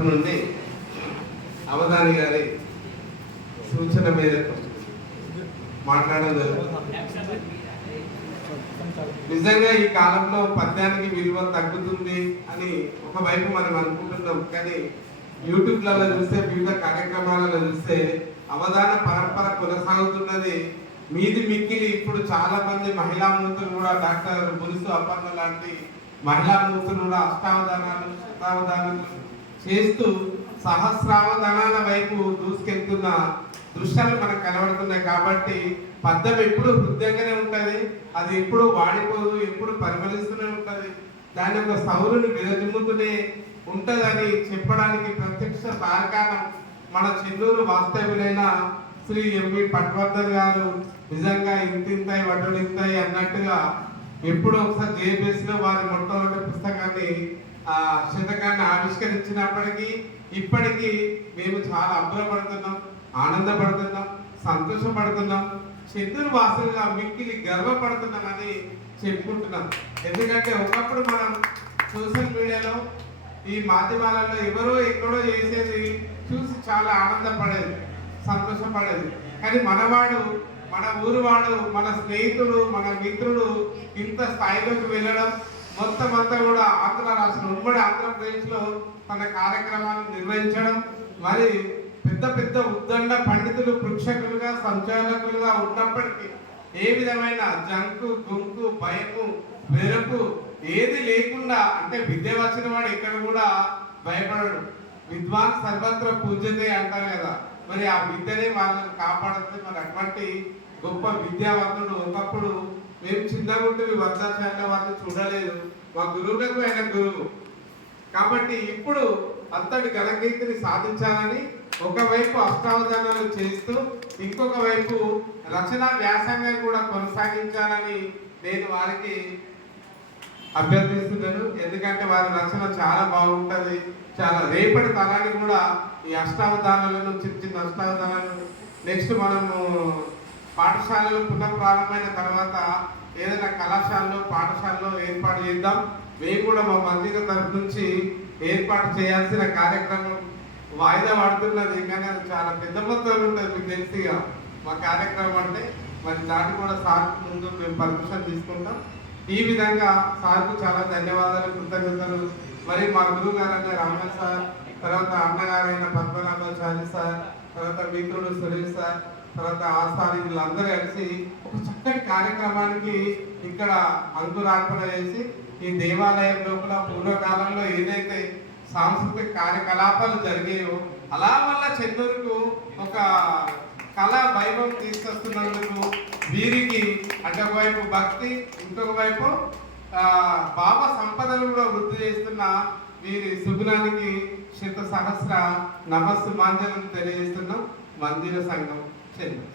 నుండి అవధాని గారి సూచన మేరకు మాట్లాడడం జరుగుతుంది నిజంగా ఈ కాలంలో పద్యానికి విలువ తగ్గుతుంది అని ఒకవైపు మనం అనుకుంటున్నాం కానీ యూట్యూబ్లలో చూస్తే వివిధ కార్యక్రమాలలో చూస్తే అవధాన పరంపర కొనసాగుతున్నది. మీది మిక్కిలి ఇప్పుడు చాలా మంది మహిళా మూర్తులు కూడా డాక్టర్ బులుసు అప్పన్న లాంటి మహిళా మూర్తులు కూడా అష్టావధానాలు శతావధానాలు చేస్తూ సహస్రావధానాల వైపు దూసుకెళ్తున్న దృశ్యాలు మనకు కనబడుతున్నాయి. కాబట్టి పద్యం ఎప్పుడు హృదయంగానే ఉంటుంది. అది ఎప్పుడు వాడిపోదు ఎప్పుడు పరిమళిస్తూనే ఉంటుంది. దాని యొక్క సౌరుని విరజిమ్ముతూనే ఉంటదని చెప్పడానికి ప్రత్యక్ష తారకాణం మన చెల్లూరు వాస్తవ్యులైన శ్రీ ఎంవి పట్వర్ధన్ గారు నిజంగా ఇంతింతాయి వడ్డలింతాయి అన్నట్టుగా ఎప్పుడు ఒకసారి జేబీఎస్లో వారి మొట్టమొదటి పుస్తకాన్ని శతకాన్ని ఆవిష్కరించినప్పటికీ ఇప్పటికీ మేము చాలా అబ్బురపడుతున్నాం ఆనందపడుతున్నాం సంతోషపడుతున్నాం చెందూరు వాసులుగా మిక్కిలి గర్వపడుతున్నామని చెప్పుకుంటున్నాం. ఎందుకంటే ఒకప్పుడు మనం సోషల్ మీడియాలో ఈ మాధ్యమాలలో ఎవరో ఎక్కడో చేసేది చూసి చాలా ఆనందపడేది సంతోషపడేది. కానీ మనవాడు మన ఊరువాడు మన స్నేహితుడు మన మిత్రుడు ఇంత స్థాయిలోకి వెళ్ళడం మొత్తం అంతా కూడా ఆంధ్ర రాష్ట్రం ఉమ్మడి ఆంధ్రప్రదేశ్లో తన కార్యక్రమాలను నిర్వహించడం మరి పెద్ద పెద్ద ఉద్దండ పండితులు పృక్షకులుగా సంచాలకులుగా ఉన్నప్పటికీ ఏ విధమైన జంకు గుంకు భయము వెరకు ఏది లేకుండా అంటే విద్య వచ్చిన వాడు ఎక్కడ కూడా భయపడడు. విద్వాన్ సర్వత్ర పూజతే అంటారు కదా. మరి ఆ విద్యనే వాళ్ళని కాపాడుతుంది. మరి అటువంటి గొప్ప విద్యావంతుడు ఒకప్పుడు మేము చిన్నగా ఉంటే మీ వద్దాచార్య వారిని చూడలేదు. మా గురువులకు ఆయన గురువు. కాబట్టి ఇప్పుడు అంతటి ఘనకీర్తిని సాధించాలని ఒకవైపు అష్టావధానాలు చేస్తూ ఇంకొక వైపు రచన వ్యాసంగం కూడా కొనసాగించాలని నేను వారికి అభ్యర్థిస్తున్నాను. ఎందుకంటే వారి రచన చాలా బాగుంటుంది. చాలా రేపటి తరానికి కూడా ఈ అష్టావధానాలను చిన్న చిన్న అష్టావధానాలను నెక్స్ట్ మనము పాఠశాలలు పునఃప్రారంభమైన తర్వాత ఏదైనా కళాశాలలో పాఠశాలలో ఏర్పాటు చేద్దాం. మేము కూడా మా మందిర తరఫు నుంచి ఏర్పాటు చేయాల్సిన కార్యక్రమం వాయిదా పడుతున్నది. కానీ అది చాలా పెద్ద మొత్తంలో ఉంటుంది. మీకు తెలిసిగా మా కార్యక్రమం అంటే మరి దాన్ని కూడా సార్ ముందు మేము పర్మిషన్ తీసుకుంటాం. ఈ విధంగా సార్కు చాలా ధన్యవాదాలు కృతజ్ఞతలు. మరి మా గురువు గారైన రామన్ సార్ తర్వాత అన్నగారైన పద్మనాభాచారి సార్ తర్వాత మిత్రుడు సురేష్ సార్ తర్వాత ఆస్థాని వీళ్ళందరూ కలిసి ఒక చక్కటి కార్యక్రమానికి ఇక్కడ అంకురార్పణ చేసి ఈ దేవాలయం లోపల పూర్వకాలంలో ఏదైతే సాంస్కృతిక కార్యకలాపాలు జరిగాయో అలా వల్ల చెన్నూరుకు ఒక కళా వైభవం తీసుకొస్తున్నందుకు వీరికి అంటే ఒకవైపు భక్తి ఇంకొక వైపు బాబా సంపదను కూడా వృద్ధి చేస్తున్న వీరి సుగుణానికి శత సహస్ర నమస్సు మాంజనం తెలియజేస్తున్న మందిర సంఘం చెన్నూరు